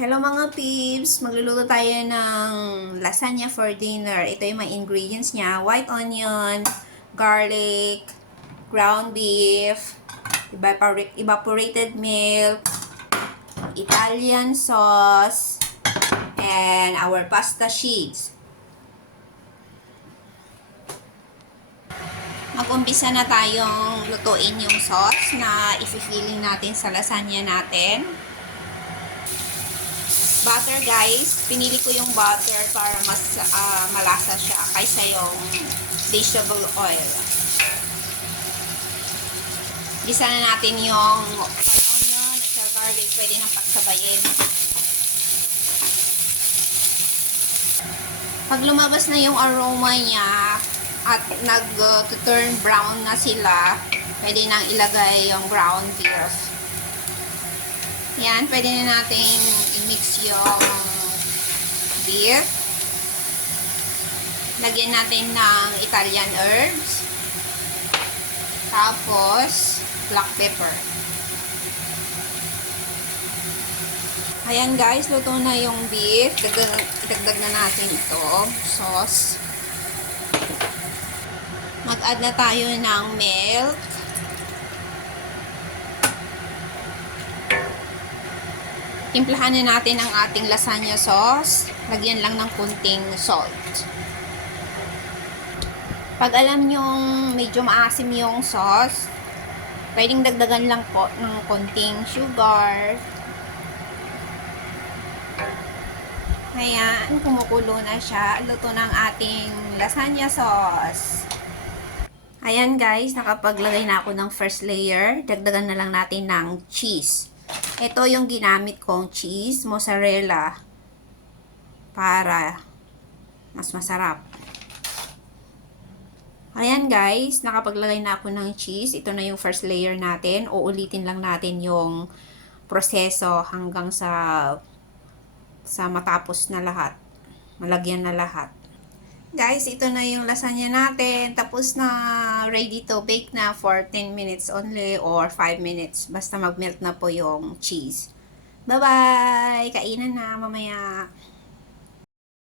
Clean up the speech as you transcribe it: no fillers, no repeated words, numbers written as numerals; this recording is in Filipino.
Hello mga peeps! Magluluto tayo ng lasagna for dinner. Ito yung mga ingredients niya. White onion, garlic, ground beef, evaporated milk, Italian sauce, and our pasta sheets. Mag-umpisa na tayong lutuin yung sauce na i-filling natin sa lasagna natin. Butter guys, pinili ko yung butter para mas malasa siya kaysa yung vegetable oil. Gisa na natin yung white onion at sa garlic, pwede nang pagsabayin. Pag lumabas na yung aroma niya at nag-turn brown na sila, pwede nang ilagay yung ground beef. Yan, pwede na natin i-mix yung beef. Lagyan natin ng Italian herbs. Tapos, black pepper. Ayan guys, luto na yung beef. Idagdag na natin ito, sauce. Mag-add na tayo ng milk. Timplahan na natin ang ating lasagna sauce. Lagyan lang ng kunting salt. Pag alam nyong medyo maasim yung sauce, pwedeng dagdagan lang po ng kunting sugar. Ayan, kumukulo na siya. Luto ng ating lasagna sauce. Ayan guys, nakapaglagay na ako ng first layer. Dagdagan na lang natin ng cheese. Ito yung ginamit kong cheese, mozzarella, para mas masarap. Ayan guys, nakapaglagay na ako ng cheese. Ito na yung first layer natin. Uulitin lang natin yung proseso hanggang sa matapos na lahat. Malagyan na lahat. Guys, ito na yung lasagna natin. Tapos na, ready to bake na for 10 minutes only or 5 minutes. Basta mag-melt na po yung cheese. Bye-bye! Kainan na mamaya.